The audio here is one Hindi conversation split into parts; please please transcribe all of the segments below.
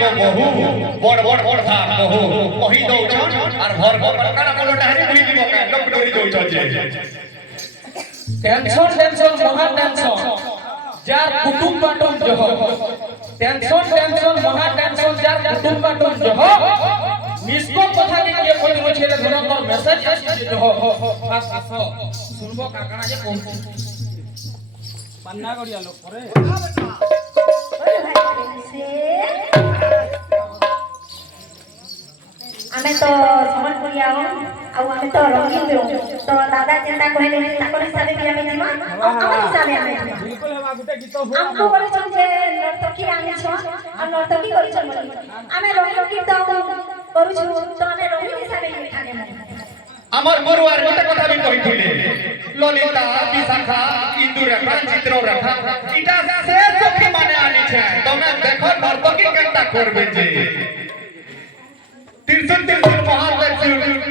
को बहु बड़ बड़ बड़था बहु कहि दउछन और घर को बड़का कोनो डाहरी धुई दिबो का लोक डोरी दउछन जे टेंशन महा टेंशन जार कुटुंब बाटन जह टेंशन महा टेंशन जार कुटुंब बाटन जह मिसको কথা কে কে কই বছেলে ধর তোর মেসেজ আসছে জহ ফাস ফাস শুনবো কাকানা যে কোন পান্না গড়িয়া লোক করে ଆମେ ତ ସମ୍ବଲପୁରିଆ ଆମେ ତ ରଙ୍ଗୀନ ତ ଦାଦା ଯେନ୍ତା କହିଲେ ତାଙ୍କର ହିସାବେ ବି ଆମେ ଯିମା ଆମର ହିସାବେ ଆମେ ଯିମା बिल्कुल हम गुटे गीत ଆମକୁ ବୋଲିଛନ୍ ଯେ ନର୍ତ୍ତକୀ ଆଣିଛନ୍ ଆଉ ନର୍ତ୍ତକୀ କରିଛନ୍ ବୋଲି ଆମେ ରଙ୍ଗୀନ ତ କରୁଛୁ ତ ଆମେ ରଙ୍ଗୀନ ହିସାବେ ମିଠା ନେମୁ আমার বড়ুয়ার গোটে কথা বি কইଥିଲେ ললিতা বিশাখা ইন্দুরেখা চিত্ররেখা ইটা সে সখী মানে আনিছে তুমি দেখো নর্তকী কেনটা করবে যে তিরসুল মহাদেব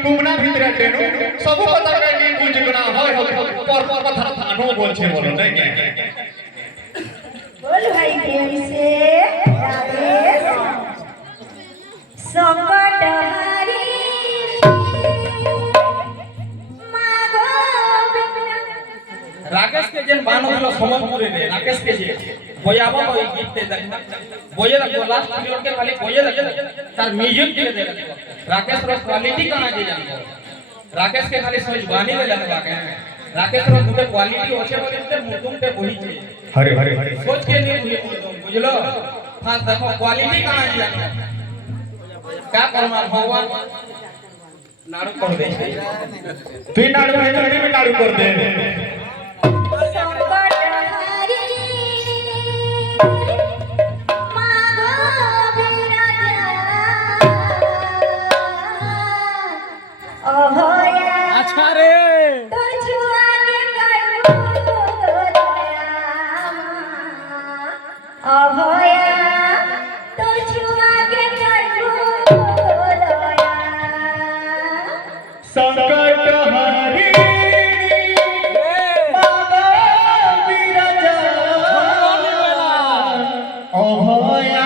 কুমনা ভিতরে দেনু সব কথা নি বুঝগনা হয় পর কথা থানো বলছে বলো নাই बोल भाई कैसे राधेश संकट हरी मागो राकेश के जन बानो दिलो समनपुरे ने राकेश के जे बोयाबो तो ई गीत ते बोये लगो लास्ट पीरियड के खाली बोये लगे तार म्यूजिक दे दे राकेश रो क्वालिटी कना जे जानो राकेश के खाली सोच बानी ले लगा के राकेश रो गुटे क्वालिटी होछे बोले ते मुतुम ते बोही छे हरे हरे सोच के नहीं बुझलो हां देखो क्वालिटी कना जे जानो क्या करमा भगवान नाड़ू कर दे तू नाड़ू है तो भी नाड़ू कर दे संकट हरी मागो बिराजा ओहोया अच्छा रे तो छुआ के करू दया ओहोया तो छुआ के करू दया संकट हरी मागा बिराजा अभया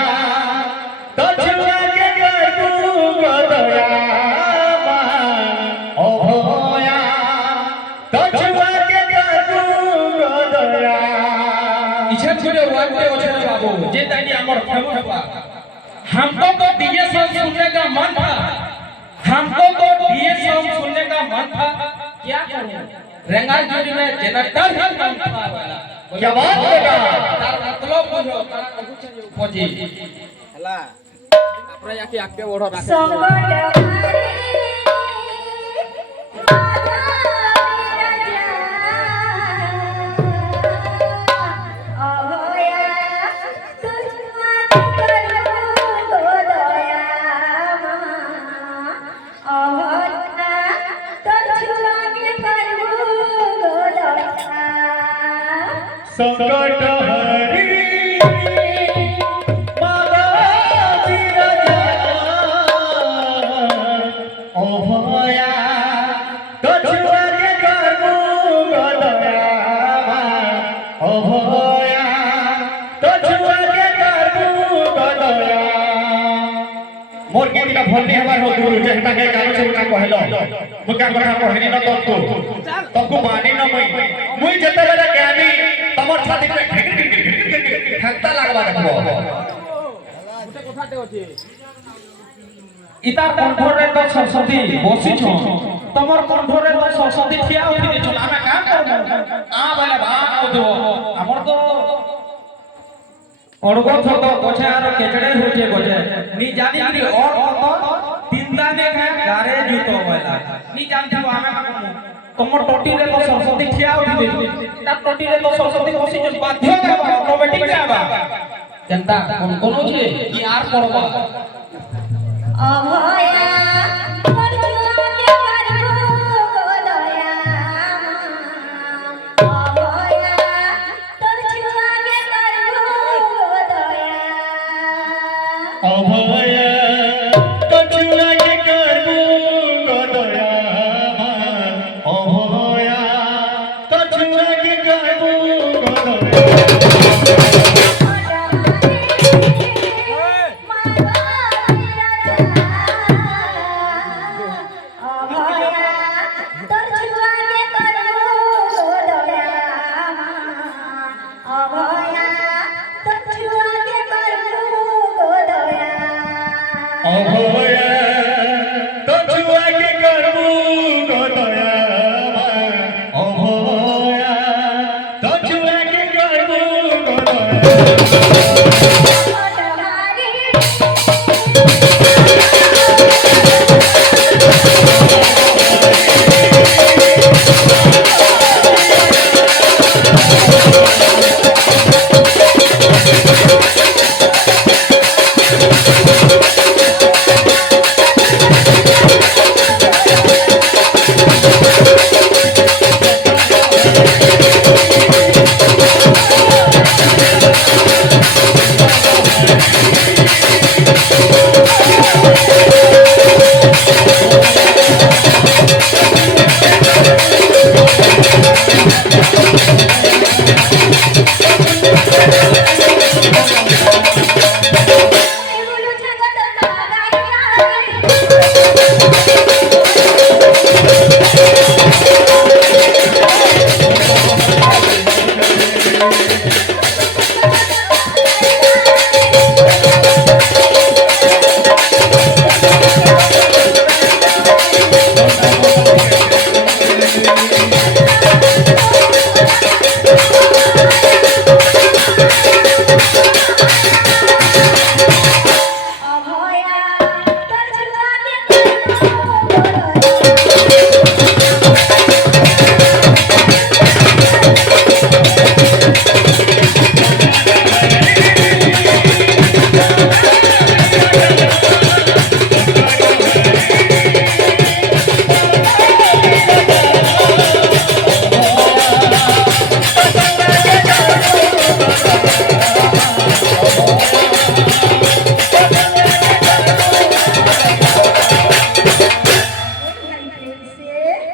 तछुआ के करबू गदया अभया तछुआ के करबू गदया इच्छा छुड़े वाटे ओछे बाबू जे दादी हमर फेमस बा हमको तो डीजे सॉन्ग सुनने का मन था हमको तो डीजे सॉन्ग सुनने का मन था क्या करूं रेंगाल जोड़ी में जनरेटर ही मन था वाला क्या बात बेटा तार मतलब बुझो तारा कहू छे उपजी हला आपरे याके आके ओढो राखे संकट हरी मागा बिराजा ओहोया तो छुआ के करू दया ओहोया तो छुआ के करू दया संकट हरी मागा बिराजा अभया तछुआ के करबू गदया अभया तछुआ के करबू गदया मोर गीत का भल्ली हमार हो गुरु जेटा के गानो से उठा कहलो मुका कथा कहनी न तको मानी न मुई जते बेले ज्ञानी तमर छाती पे ठकता लागबा देखबो गुटे कथाटे होचे इता कंठरे तो सरस्वती बसी छ तमर कंठरे तो सरस्वती ठिया होई दी छ आमे का करबो आ बेले बा दो हमर तो अणगो तो कोछे आर केचड़े होचे गोजे नी जानी कि और तो तिंदा ने का गारे जुतो वाला नी जान जाबो आमे का करबो तमर टोटी रे तो सरस्वती ठिया होई दी ता टोटी रे तो सरस्वती बसी छ बाध्य करबा ऑटोमेटिक जाबा जनता कोनो छे कि आर करबा अभया तो छुआ के करू दया अभया तो छुआ के करू दया अभया तछुआ के करबू गदया अभया तछुआ के करबू गदया मागा অভয়া তো ছুয়াকে করবু গদয়া অভয়া তো ছুয়াকে করবু গদয়া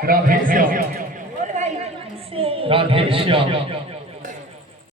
राधे श्याम राधे श्याम